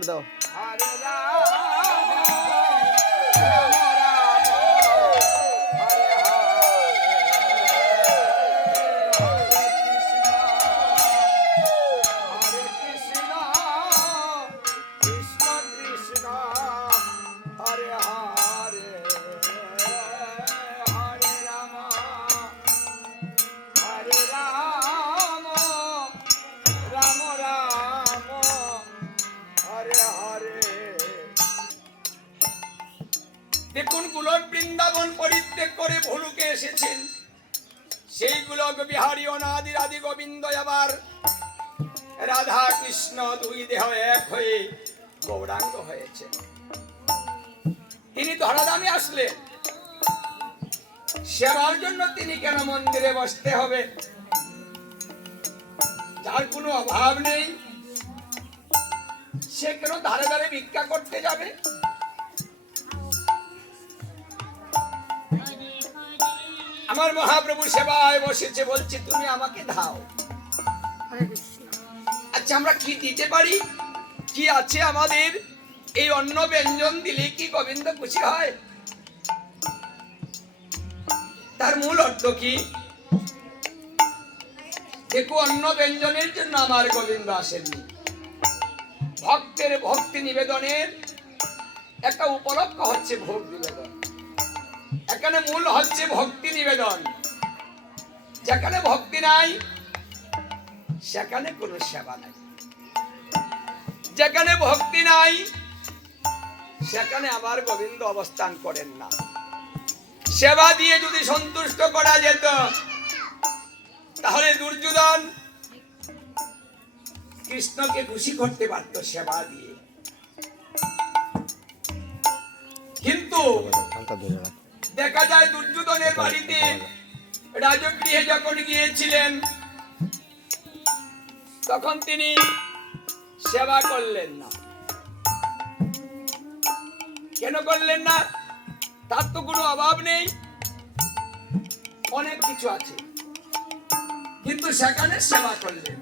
দাও। দেখুন গোলক বৃন্দাবন পরিত্যাগ করে ভুলুকে এসেছেন। সেই গোলক বিহারী অনাদির আদি গোবিন্দ আবার। রাধা কৃষ্ণ দুই দেহ এক হয়ে গৌরাঙ্গ হয়েছে। তিনি ধরাধামে আসলেন। সেবার জন্য তিনি কেন মন্দিরে বসতে হবে? যার কোনো অভাব নেই। সে কেন ধারে ধারে ভিক্ষা করতে যাবে? আমার মহাপ্রভু সেবায় বসেছে বলছে তুমি আমাকে দাও। আচ্ছা আমরা কি দিতে পারি? কি আছে আমাদের? এই অন্ন ব্যঞ্জন দিলে কি গোবিন্দ খুশি হয়? তার মূল অর্থ কি? দেখো অন্য ব্যঞ্জনের জন্য আমার গোবিন্দ আসেননি। ভক্তের ভক্তি নিবেদনের একটা উপলক্ষ হচ্ছে ভোগ নিবেদন। এখানে মূল হচ্ছে ভক্তি নিবেদন। যেখানে ভক্তি নাই, সেখানে কোনো সেবা নাই। যেখানে ভক্তি নাই, সেখানে আমার গোবিন্দ অবস্থান করেন না। সেবা দিয়ে যদি সন্তুষ্ট করা যেত, তাহলে দুর্যোধন কৃষ্ণকে খুশি করতে পারত সেবা দিয়ে। কিন্তু দেখা যায় দুর্যোধনের বাড়িতে। রাজগৃহে যখন গিয়েছিলেন তখন তিনি সেবা করলেন না। কেন করলেন না? তার তো কোনো অভাব নেই। অনেক কিছু আছে। কিন্তু সেখানে সেবা করলেন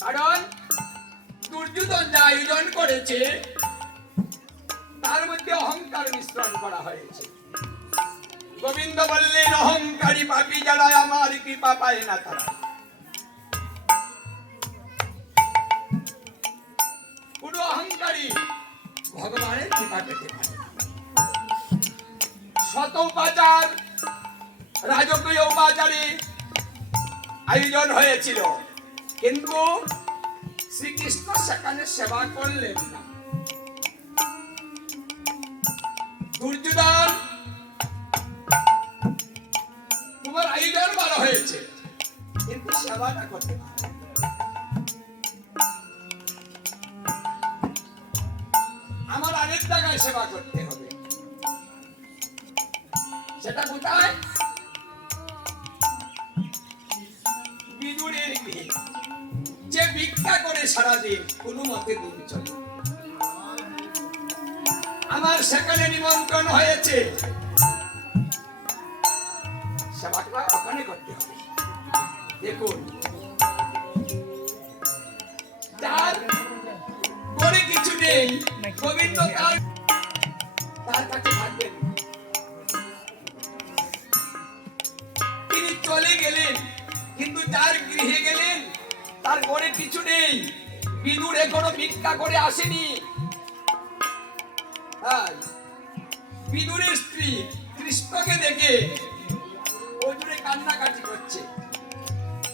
কারণ দুর্যোধন যা আয়োজন করেছে তার মধ্যে অহংকার মিশ্রণ করা হয়েছে। গোবিন্দ বললেন অহংকারী পাপি যারা আমার কৃপা পায় না তারা। অহংকারী ভগবানের কৃপা পেতে পারে শত উপাচার রাজকীয় উপাচারে আয়োজন হয়েছিল। কিন্তু শ্রীকৃষ্ণ সেখানে সেবা করলেন না। দুর্যোধন তোমার আয়োজন ভালো হয়েছে। কিন্তু সেবাটা করতে পারো আমার আরেক জায়গায় সেবা করতে হবে। সেটা কোথায়? বিদুরের গৃহে। যে ভিক্ষা করে সারাদিন কোনো মতে দিন চলে আমার সেখানে নিমন্ত্রণ হয়েছে। তার তার তিনি চলে গেলেন, কিন্তু যার গৃহে গেলেন। তার ঘরে কিছু নেই। বিদুর এখনও ভিক্ষা করে আসেনি। তাই বিদুরের স্ত্রী কৃষ্ণকে দেখে ওজুরে কান্নাকাটি করছে।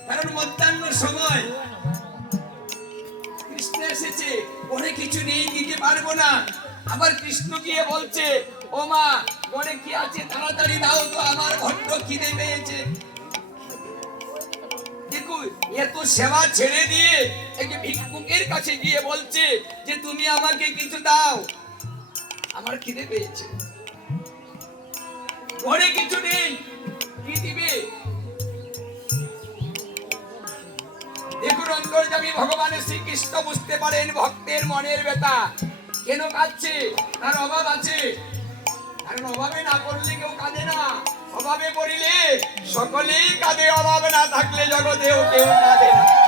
কারণ মধ্যাহ্ন সময় কৃষ্ণ এসেছে ঘরে কিছু নেই, দিতে পারব না। আবার কৃষ্ণ গিয়ে বলছে, ও মা ঘরে কি আছে? তাড়াতাড়ি দাও তো, আমার ভট্ট খিদে পেয়েছে। দেখুন এত সেবা ছেড়ে দিয়ে একে ভিক্ষুকের কাছে গিয়ে বলছে যে, তুমি আমাকে কিছু দাও। আমার খিদে পেয়েছে। ঘরে কিছু নেই, কি দিবে? দেখুন অন্তর্যামী শ্রীকৃষ্ণ বুঝতে পারেন ভক্তের মনের ব্যথা। কেন কাঁদছে? তার অভাব আছে। কারণ অভাবে না পড়লে কেউ কাঁদে না। অভাবে পড়িলে সকলেই কাঁদে, অভাব না থাকলে জগতেও কেউ কাঁদে না।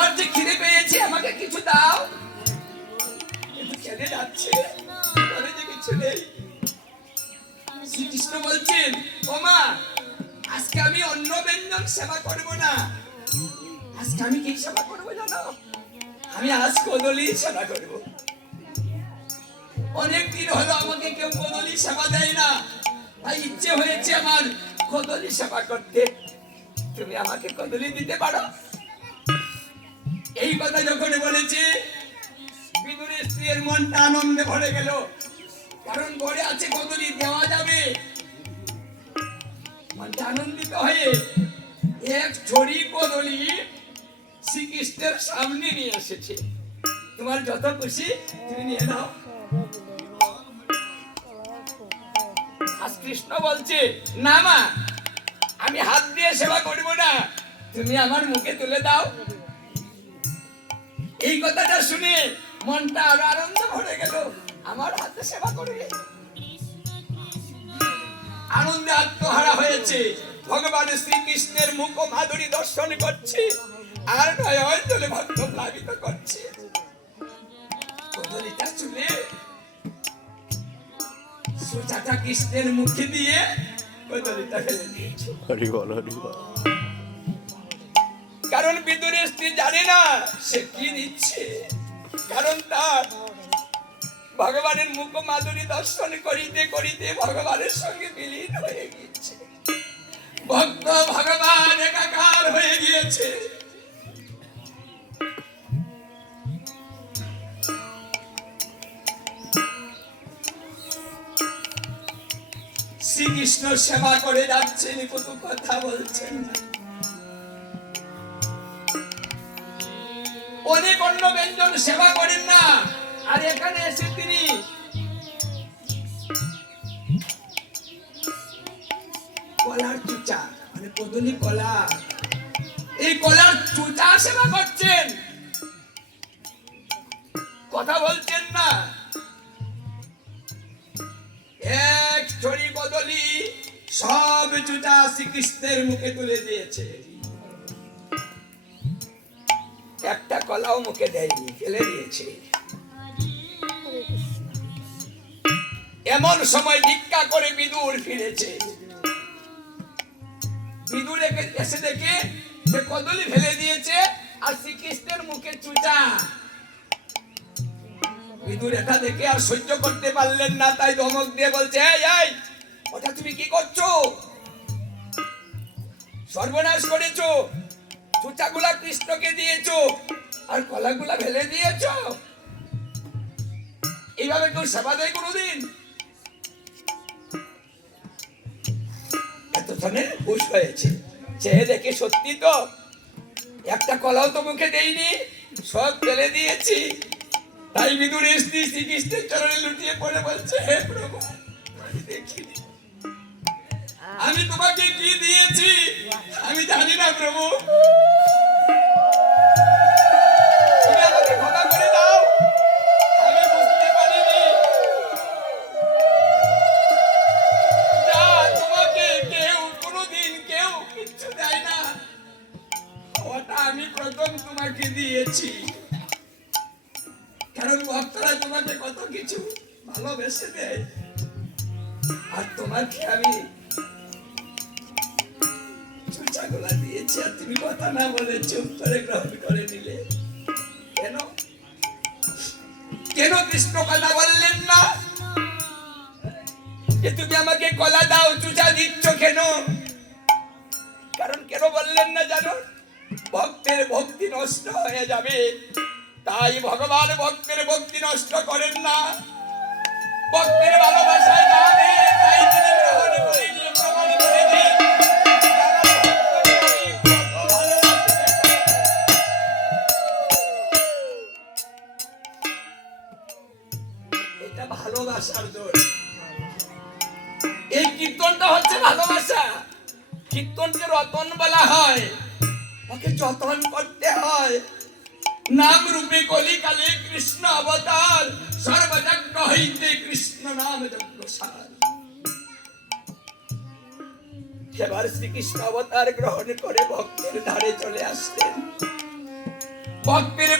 আমার যে খিদে পেয়েছে, আমাকে কিছু দাও। কিন্তু খেলে যাচ্ছে কিছু নেই। শ্রীকৃষ্ণ বলছেন আজকে আমি অন্য সেবা না। আজকে আমি কি সেবা করব জানো? আমি আজ কদলি সেবা করব। অনেক দিন হলো আমাকে কেউ কদলি সেবা দেয় না। তাই ইচ্ছে হয়েছে আমার কদলি সেবা করতে। তুমি আমাকে কদলি দিতে পারো? এই কথা যখন বলেছে বিদুরের স্ত্রীর মনটা আনন্দে ভরে গেল। কারণ ঘরে আছে কদলি দেওয়া যাবে? মনটা আনন্দিত হয়ে এক ছড়ি কদলি শ্রীকৃষ্ণের সামনে নিয়ে এসেছে। তোমার যত খুশি, তুমি নিয়ে নাও। আজ কৃষ্ণ বলছে, না মা, আমি হাত দিয়ে সেবা করব না। তুমি আমার মুখে তুলে দাও। এই কথাটা শুনে মনটা আরও আনন্দ ভরে গেল। আমার হাতে সেবা করবে। আনন্দে আত্মহারা হয়েছে। ভগবান শ্রীকৃষ্ণের মুখ মাধুরী দর্শন করছে। আর নয় অঞ্চলে ভক্ত প্লাবিত করছে। কদলিটা চুলে সুজাতা কৃষ্ণের মুখে দিয়ে কদলিটা ফেলে দিয়েছে। হরি বল। কারণ বিদুরের স্ত্রী জানে না সে কি দিচ্ছে। কারণ তার ভগবানের মুখ মাধুরী দর্শন করিতে করিতে ভগবানের সঙ্গে বিলীন হয়ে গিয়েছে। ভক্ত ভগবান একাকার হয়ে গিয়েছে। শ্রীকৃষ্ণ সেবা করে যাচ্ছেন কত কথা বলছেন। না অনেক অন্য ব্যঞ্জন সেবা করেন না। আর এখানে এসে তিনি কলার চুচা মানে কদলি কলা। এই কলার চুচা সেবা করছেন। কথা বলছেন না। এক ছড়ি কদলি সব চুচা শ্রীকৃষ্ণের মুখে তুলে দিয়েছে। কলাও মুখে দেয়নি, ফেলে দিয়েছে। এমন সময় ভিক্ষা করে বিদুর ফিরেছে। বিদুর এসে দেখে যে কদলি ফেলে দিয়েছে আর শ্রীকৃষ্ণের মুখে চুচা। বিদুর এটা দেখে আর সহ্য করতে পারলেন না, তাই ধমক দিয়ে বলছে এই, ওটা তুমি কি করছ? সর্বনাশ করেছ, চুচাগুলা কৃষ্ণকে দিয়েছ। আর কলাগুলা ফেলে দিয়েছ? এইভাবে কেউ সেবা দেয় কোনোদিন? সুদর্শনের হুশ হয়েছে। দেখে সত্যি তো। একটা কলাও তো দেইনি, সব ফেলে দিয়েছি। তাই বিদুর স্ত্রী শ্রীকৃষ্ণের চরণে লুটিয়ে বলছে, হে প্রভু, আমি আমি তোমাকে কি দিয়েছি? আমি জানি না প্রভু। আর তোমাকে আমি চুচাগুলা দিয়েছি আর তুমি কথা না বলে চুপ করে গ্রহণ করে নিলে। কেন? কেন কৃষ্ণ কথা বললেন না? যে তুমি আমাকে কলা দাও, চুচা দিচ্ছ কেন? কারণ কেন বললেন না জানো? ভক্তের ভক্তি নষ্ট হয়ে যাবে। তাই ভগবান ভক্তের ভক্তি নষ্ট করেন না। এটা ভালোবাসার দোষ এই কীর্তনটা হচ্ছে ভালোবাসা। কীর্তনকে রতন বলা হয়। ওকে যতন করতে হয়। নাম রূপে কলি কালে কৃষ্ণ অবতার সর্বযজ্ঞ হইতে কৃষ্ণ নাম যজ্ঞ সার। এবার শ্রীকৃষ্ণ অবতার গ্রহণ করে ভক্তের ধারে চলে আসতেন ভক্তের